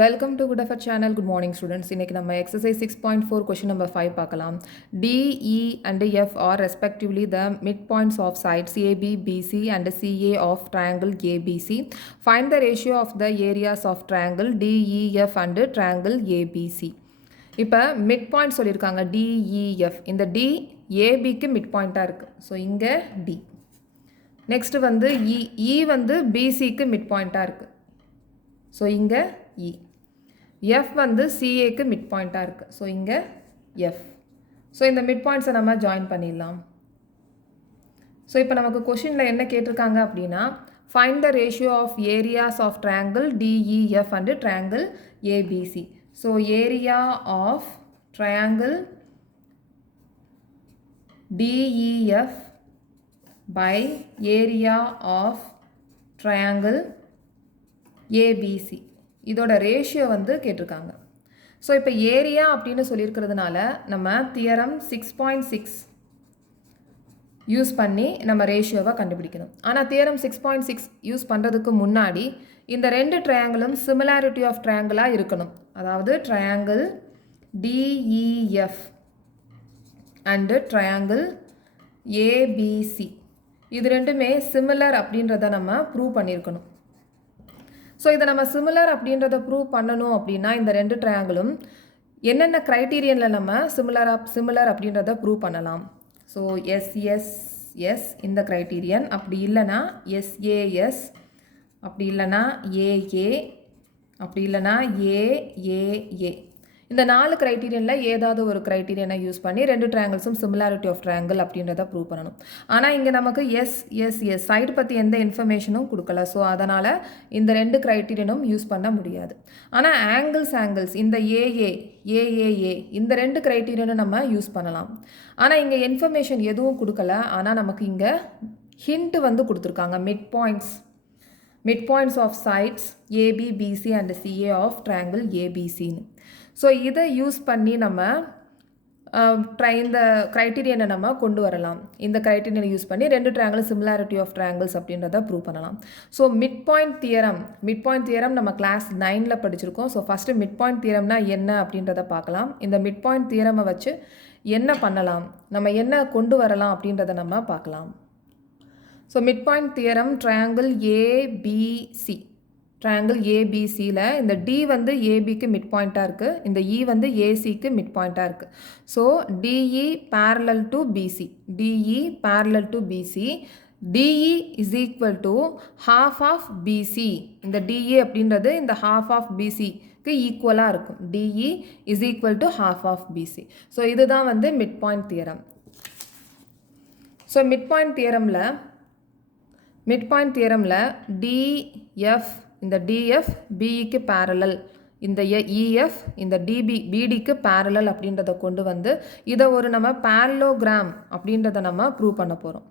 Welcome to Good Effort channel. Good morning students. இன்னைக்கு நம்ம exercise 6.4 question number 5 பார்க்கலாம். D, E and F are respectively the midpoints of sides AB, BC and CA of triangle ABC. Find the ratio of the areas of triangle DEF and triangle ABC. இப்போ midpoint சொல்லியிருக்காங்க DEF. இந்த D ABக்கு midpointா இருக்கு. So இங்கே D. Next வந்து E வந்து BCக்கு midpointா இருக்கு. So இங்கே E. F வந்து CAக்கு மிட் பாயிண்ட்டாக இருக்குது. ஸோ இங்கே F. ஸோ இந்த மிட் பாயிண்ட்ஸை நம்ம ஜாயின் பண்ணிடலாம். ஸோ இப்போ நமக்கு கொஷினில் என்ன கேட்டிருக்காங்க அப்படின்னா find the ratio of areas of triangle DEF and triangle ABC. So area of triangle DEF by area of triangle ABC. இதோட ரேஷியோ வந்து கேட்டிருக்காங்க. ஸோ இப்போ ஏரியா அப்படின்னு சொல்லியிருக்கிறதுனால நம்ம தியரம் 6.6 யூஸ் பண்ணி நம்ம ரேஷியோவை கண்டுபிடிக்கணும். ஆனால் தியரம் 6.6 யூஸ் பண்ணுறதுக்கு முன்னாடி இந்த ரெண்டு ட்ரையாங்கிளும் சிமிலாரிட்டி ஆஃப் ட்ரையாங்கிளாக இருக்கணும். அதாவது triangle DEF and triangle ABC இது ரெண்டுமே சிமிலர் அப்படின்றத நம்ம ப்ரூவ் பண்ணியிருக்கணும். ஸோ இதை நம்ம சிமிலர் அப்படின்றத ப்ரூவ் பண்ணணும் அப்படின்னா இந்த ரெண்டு ட்ரையாங்கிளும் என்னென்ன க்ரைட்டீரியனில் நம்ம சிமிலர் அப்படின்றத ப்ரூவ் பண்ணலாம். ஸோ SSS இந்த க்ரைட்டீரியன், அப்படி இல்லைன்னா SAS, அப்படி இல்லைன்னா AA, அப்படி இல்லைன்னா AAA. இந்த 4 க்ரைட்டீரியனில் ஏதாவது ஒரு க்ரைட்டீரியனை யூஸ் பண்ணி ரெண்டு ட்ரையாங்கிள்ஸும் சிமிலாரிட்டி ஆஃப் ட்ரையாங்கிள் அப்படின்றத ப்ரூவ் பண்ணணும். ஆனால் இங்கே நமக்கு SSS சைடு பற்றி எந்த இன்ஃபர்மேஷனும் கொடுக்கல. ஸோ அதனால் இந்த ரெண்டு க்ரைட்டீரியனும் யூஸ் பண்ண முடியாது. ஆனால் ஆங்கிள்ஸ் இந்த AAA இந்த ரெண்டு க்ரைட்டீரியனும் நம்ம யூஸ் பண்ணலாம். ஆனால் இங்கே இன்ஃபர்மேஷன் எதுவும் கொடுக்கல. ஆனால் நமக்கு இங்கே ஹிண்ட் வந்து கொடுத்துருக்காங்க. midpoints of sides AB, BC and CA of triangle ABCன்னு. ஸோ இதை யூஸ் பண்ணி நம்ம இந்த க்ரைட்டீரியனை நம்ம கொண்டு வரலாம். இந்த க்ரைட்டீரியனை யூஸ் பண்ணி ரெண்டு ட்ரையாங்கிள் சிமிலாரிட்டி ஆஃப் ட்ரையாங்கிள்ஸ் அப்படின்றத ப்ரூவ் பண்ணலாம். ஸோ மிட் பாயிண்ட் தியரம் நம்ம கிளாஸ் 9ல் படிச்சிருக்கோம். ஸோ ஃபஸ்ட்டு மிட் பாயிண்ட் தியரம்னா என்ன அப்படின்றத பார்க்கலாம். இந்த மிட் பாயிண்ட் தியரமை வச்சு என்ன பண்ணலாம், நம்ம என்ன கொண்டு வரலாம் அப்படின்றத நம்ம பார்க்கலாம். So mid point theorem triangle ABCயில் இந்த D வந்து ABக்கு மிட் பாயிண்ட்டாக இருக்குது, இந்த E வந்து ACக்கு மிட் பாயிண்ட்டாக இருக்குது. So DE parallel to BC, DE is equal to half of BC. இந்த DE அப்படின்றது இந்த half of BCக்கு ஈக்குவலாக இருக்கும். DE is equal to half of BC. So இதுதான் வந்து mid point theorem. So mid point தியரமில் DF இந்த DF BEக்கு பேரலல், இந்த EF இந்த BDக்கு பேரலல் அப்படின்றத கொண்டு வந்து இதை ஒரு நம்ம parallelogram அப்படின்றத நம்ம ப்ரூவ் பண்ண போகிறோம்.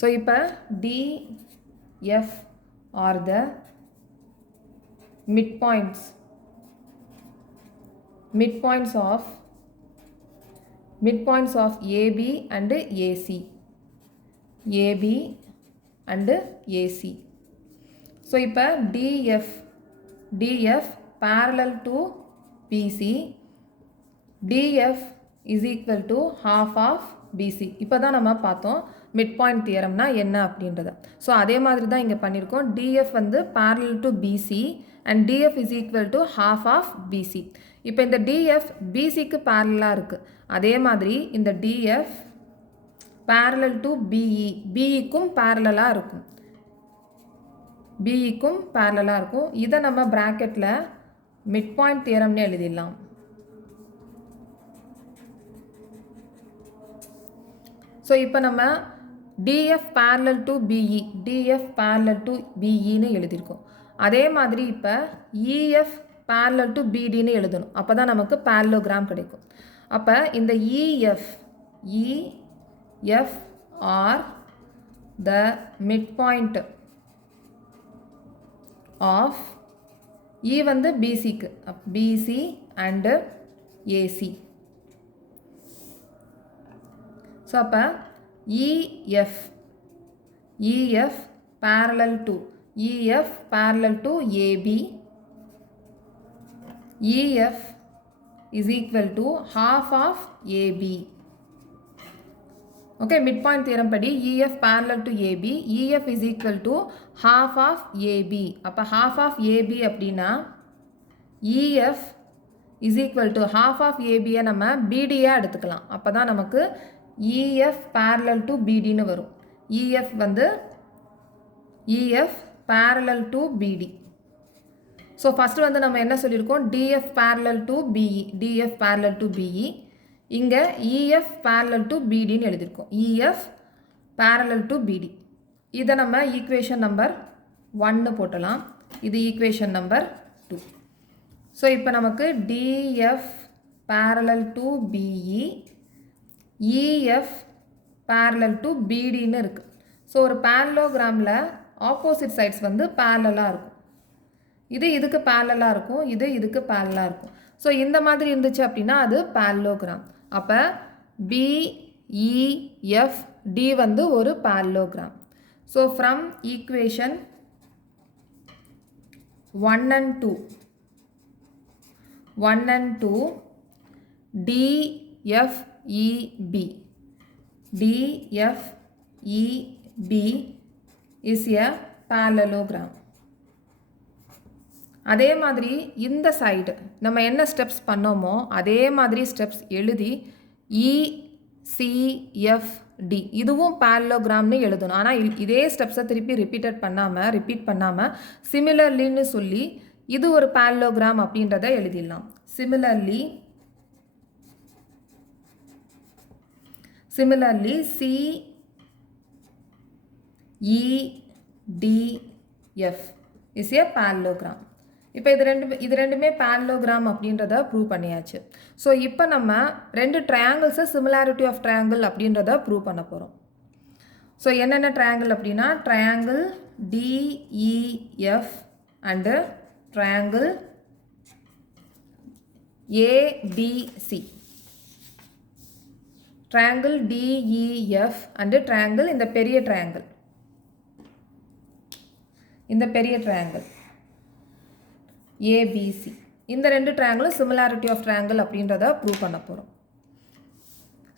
ஸோ இப்போ DF R the midpoints of AB and AC. So இப்போ DF parallel to BC, DF is equal to half of BC. இப்போ தான் நம்ம பார்த்தோம் மிட் பாயிண்ட் தியரம்னா என்ன அப்படின்றத. ஸோ அதே மாதிரி தான் இங்கே பண்ணியிருக்கோம். DF வந்து parallel to BC and DF is equal to half of BC. இப்போ இந்த DF BCக்கு பேரலாக இருக்குது. அதே மாதிரி இந்த DF parallel to BEக்கும் பேரலாக இருக்கும். இதை நம்ம பிராக்கெட்டில் மிட் பாயிண்ட் தியரம்னு எழுதிடலாம். ஸோ இப்போ நம்ம DF parallel to BEன்னு எழுதியிருக்கோம். அதே மாதிரி இப்போ EF parallel to BDன்னு எழுதணும். அப்போ தான் நமக்கு parallelogram கிடைக்கும். அப்போ இந்த EF are the midpoint of E வந்து BCக்கு, BC and AC. ஸோ அப்போ EF parallel to AB EF is equal to half of AB. Okay, midpoint theorem படி EF parallel to AB, EF is equal to half of AB. அப்ப half of AB அப்படின்னா EF is equal to half of AB நம்ம BD-யா எடுத்துக்கலாம். அப்பதான் நமக்கு EF parallel to BD னு வரும். EF வந்து EF parallel to BD. So first வந்து நம்ம என்ன சொல்லியிருக்கோம், DF parallel to BE, DF parallel to BE. இங்க EF parallel to BD னு எழுதியிருக்கோம். EF parallel to BD. இதை நம்ம ஈக்குவேஷன் நம்பர் 1 போட்டலாம். இது ஈக்குவேஷன் நம்பர் 2. ஸோ இப்போ நமக்கு DF parallel to BE, EF parallel to BD னு இருக்கு. ஸோ ஒரு parallelogram-ல ஆப்போசிட் சைட்ஸ் வந்து parallel-ஆ இருக்கும். இது இதுக்கு parallel-ஆ இருக்கும், இது இதுக்கு parallel-ஆ இருக்கும். ஸோ இந்த மாதிரி இருந்துச்சு அப்படின்னா அது parallelogram. அப்போ BEFD வந்து ஒரு parallelogram. So from equation 1 and 2 DFEB is a parallelogram. அதே மாதிரி இந்த சைடு நம்ம என்ன ஸ்டெப்ஸ் பண்ணோமோ அதே மாதிரி ஸ்டெப்ஸ் எழுதி ECFD இதுவும் parallelogramனு எழுதணும். ஆனால் இதே ஸ்டெப்ஸை திருப்பி ரிப்பீட் பண்ணாமல் சிமிலர்லின்னு சொல்லி இது ஒரு parallelogram அப்படின்றத எழுதிடலாம். Similarly CEDF is a parallelogram. இப்போ இது ரெண்டுமே parallelogram அப்படின்றத ப்ரூவ் பண்ணியாச்சு. ஸோ இப்போ நம்ம ரெண்டு ட்ரையாங்கிள்ஸை சிமிலாரிட்டி ஆஃப் ட்ரையாங்கிள் அப்படின்றத ப்ரூவ் பண்ண போகிறோம். ஸோ என்னென்ன ட்ரையாங்கிள் அப்படின்னா triangle DEF and triangle ABC. Triangle DEF and triangle இந்த பெரிய ட்ரையாங்கிள் ABC. இந்த ரெண்டு ட்ரையாங்கிளும் சிமிலாரிட்டி ஆஃப் ட்ரையாங்கிள் அப்படின்றத ப்ரூவ் பண்ண போகிறோம்.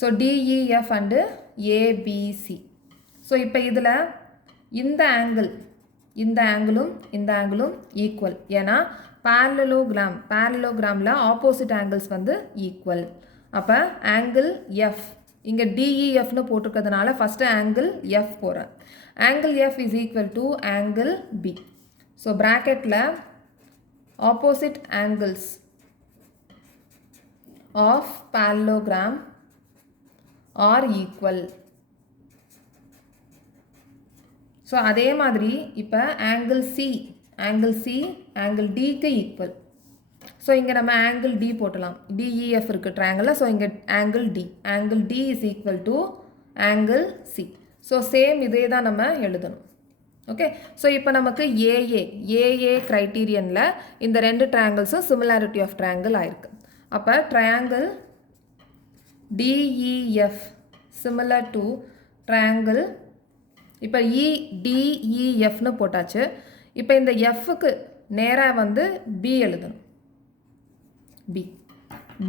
So DEF and ABC. So இப்போ இதில் இந்த ஆங்கிளும் ஈக்குவல். ஏன்னா parallelogram ஆப்போசிட் ஆங்கிள்ஸ் வந்து ஈக்குவல். அப்போ ஆங்கிள் F இங்கே DEFனு போட்டிருக்கிறதுனால ஃபஸ்ட்டு ஆங்கிள் F போகிறேன். Angle F is equal to angle B. So ப்ராக்கெட்டில் opposite angles of parallelogram are equal. So அதே மாதிரி இப்போ ஆங்கிள் Dக்கு ஈக்குவல். ஸோ இங்கே நம்ம ஆங்கிள் D போட்டலாம். DEF இருக்குது ட்ரையாங்கிளில். ஸோ இங்கே angle D is equal to angle C. So same இதே தான் நம்ம எழுதணும். ஓகே, ஸோ இப்போ நமக்கு ஏஏ க்ரைட்டீரியனில் இந்த ரெண்டு ட்ரையாங்கிள்ஸும் சிமிலாரிட்டி ஆஃப் ட்ரையாங்கிள் ஆயிருக்கு. அப்போ triangle DEF similar to triangle இப்போ DEFனு போட்டாச்சு. இப்போ இந்த Fக்கு நேராக வந்து B எழுதணும்.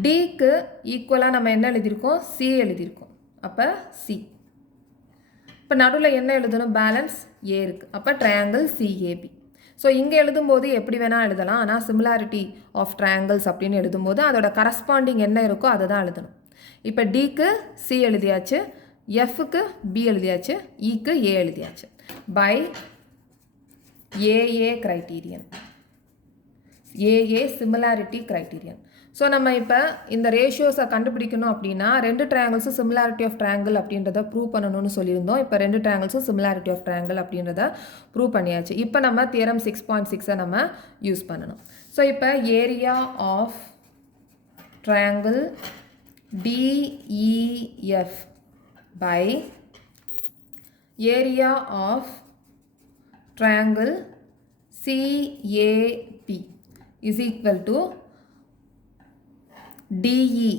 Dக்கு ஈக்குவலாக நம்ம என்ன எழுதியிருக்கோம், C எழுதியிருக்கோம். அப்போ C. இப்போ நடுவில் என்ன எழுதணும், பேலன்ஸ் A இருக்குது. அப்போ ட்ரையாங்கிள் CAB. ஸோ இங்கே எழுதும்போது எப்படி வேணால் எழுதலாம். ஆனால் சிமிலாரிட்டி ஆஃப் ட்ரையாங்கிள்ஸ் அப்படின்னு எழுதும்போது அதோட கரஸ்பாண்டிங் என்ன இருக்கோ அதை தான் எழுதணும். இப்போ Dக்கு C எழுதியாச்சு, Fக்கு B எழுதியாச்சு, Eக்கு A எழுதியாச்சு. By AA criterion, AA similarity criterion. So நம்ம இப்போ இந்த ரேஷியோஸை கண்டுபிடிக்கணும் அப்படின்னா ரெண்டு ட்ரையாங்கிள்ஸும் சிமிலாரிட்டி ஆஃப் ட்ரையாங்கிள் அப்படின்றத ப்ரூவ் பண்ணணும்னு சொல்லியிருந்தோம். இப்போ ரெண்டு ட்ரையாங்கிள்ஸும் சிமிலாரிட்டி ஆஃப் ட்ரையாங்கிள் அப்படின்றத ப்ரூவ் பண்ணியாச்சு. இப்போ நம்ம தியரம் 6.6 நம்ம யூஸ் பண்ணணும். ஸோ இப்போ area of triangle DEF by area of triangle CAB is equal to DE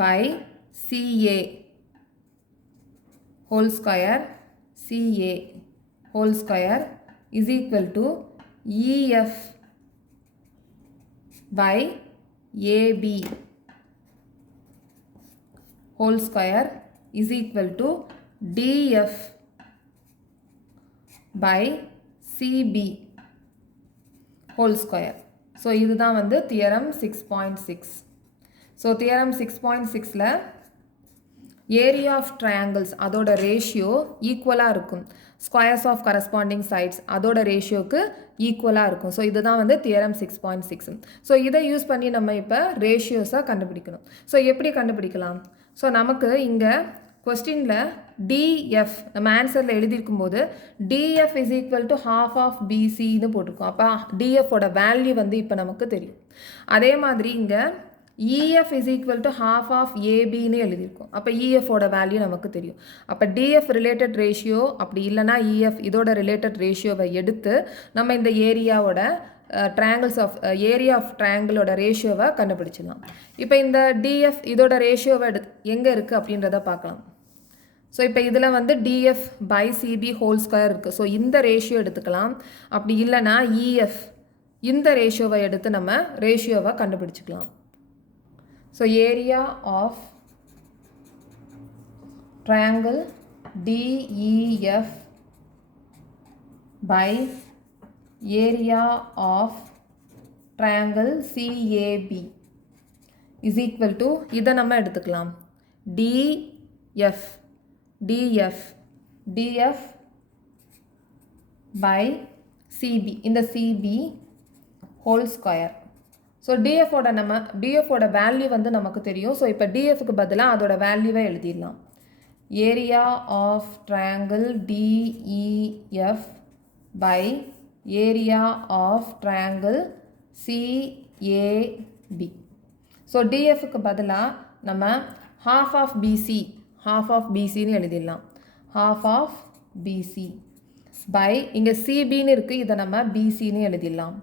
by CA whole square is equal to EF by AB whole square is equal to DF by CB whole square. So இதுதான் வந்து theorem 6.6. So theorem 6.6ல area of triangles அதோட ratio ஈக்குவலாக இருக்கும். squares of corresponding sides அதோட ரேஷியோக்கு ஈக்குவலாக இருக்கும். So இதுதான் வந்து தியரம் 6.6. ஸோ இதை யூஸ் பண்ணி நம்ம இப்போ ரேஷியோஸாக கண்டுபிடிக்கணும். ஸோ எப்படி கண்டுபிடிக்கலாம்? ஸோ நமக்கு இங்கே கொஸ்டினில் டிஎஃப் நம்ம ஆன்சரில் எழுதியிருக்கும் போது DF is equal to half of பிசின்னு போட்டிருக்கோம். அப்போ டிஎஃபோட வேல்யூ வந்து இப்போ நமக்கு தெரியும். அதே மாதிரி இங்கே EF is equal to half of ABன்னு எழுதியிருக்கோம். அப்போ EFோட வேல்யூ நமக்கு தெரியும். அப்போ DF ரிலேட்டட் ரேஷியோ அப்படி இல்லைனா EF இதோட ரிலேட்டட் ரேஷியோவை எடுத்து நம்ம இந்த ஏரியாவோட ஏரியா ஆஃப் ட்ரையாங்கிளோட ரேஷியோவை கண்டுபிடிச்சிடலாம். இப்போ இந்த DF இதோட ரேஷியோவை எங்கே இருக்குது அப்படின்றத பார்க்கலாம். ஸோ இப்போ இதில் வந்து DF by CB whole square இருக்குது. ஸோ இந்த ரேஷியோ எடுத்துக்கலாம். அப்படி இல்லைனா EF இந்த ரேஷியோவை எடுத்து நம்ம ரேஷியோவை கண்டுபிடிச்சிக்கலாம். So area of triangle DEF by area of triangle CAB is equal to இதை நம்ம எடுத்துக்கலாம் DF by CB இந்த CB whole square. ஸோ டிஎஃபோட வேல்யூ வந்து நமக்கு தெரியும். ஸோ இப்போ டிஎஃப்க்கு பதிலாக அதோட வேல்யூவை எழுதிடலாம். Area of triangle DEF by area of triangle CAB. So டிஎஃப்க்கு பதிலாக நம்ம half ஆஃப் பிசின்னு எழுதிடலாம். half ஆஃப் பிசி பை இங்கே சிபின்னு இருக்குது, இதை நம்ம பிசின்னு எழுதிடலாம்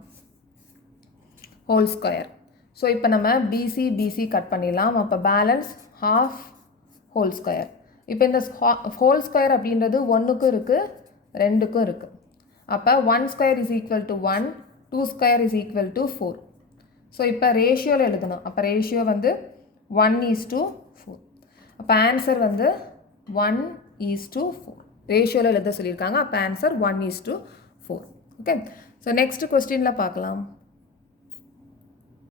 ஹோல் ஸ்கொயர். ஸோ இப்போ நம்ம பிசி கட் பண்ணிடலாம். அப்போ பேலன்ஸ் half ஹோல் ஸ்கொயர். இப்போ இந்த ஹோல் ஸ்கொயர் அப்படின்றது 1க்கும் இருக்குது 2க்கும் இருக்குது. அப்போ 1 square is equal to 1, 2 square is equal to 4. So இப்போ ரேஷியோவில் எழுதணும். அப்போ ரேஷியோ வந்து 1:4. அப்போ ஆன்சர் வந்து 1:4 ரேஷியோவில் எழுத சொல்லியிருக்காங்க. அப்போ ஆன்சர் 1:4. ஓகே. ஸோ நெக்ஸ்ட் கொஸ்டினில் பார்க்கலாம்.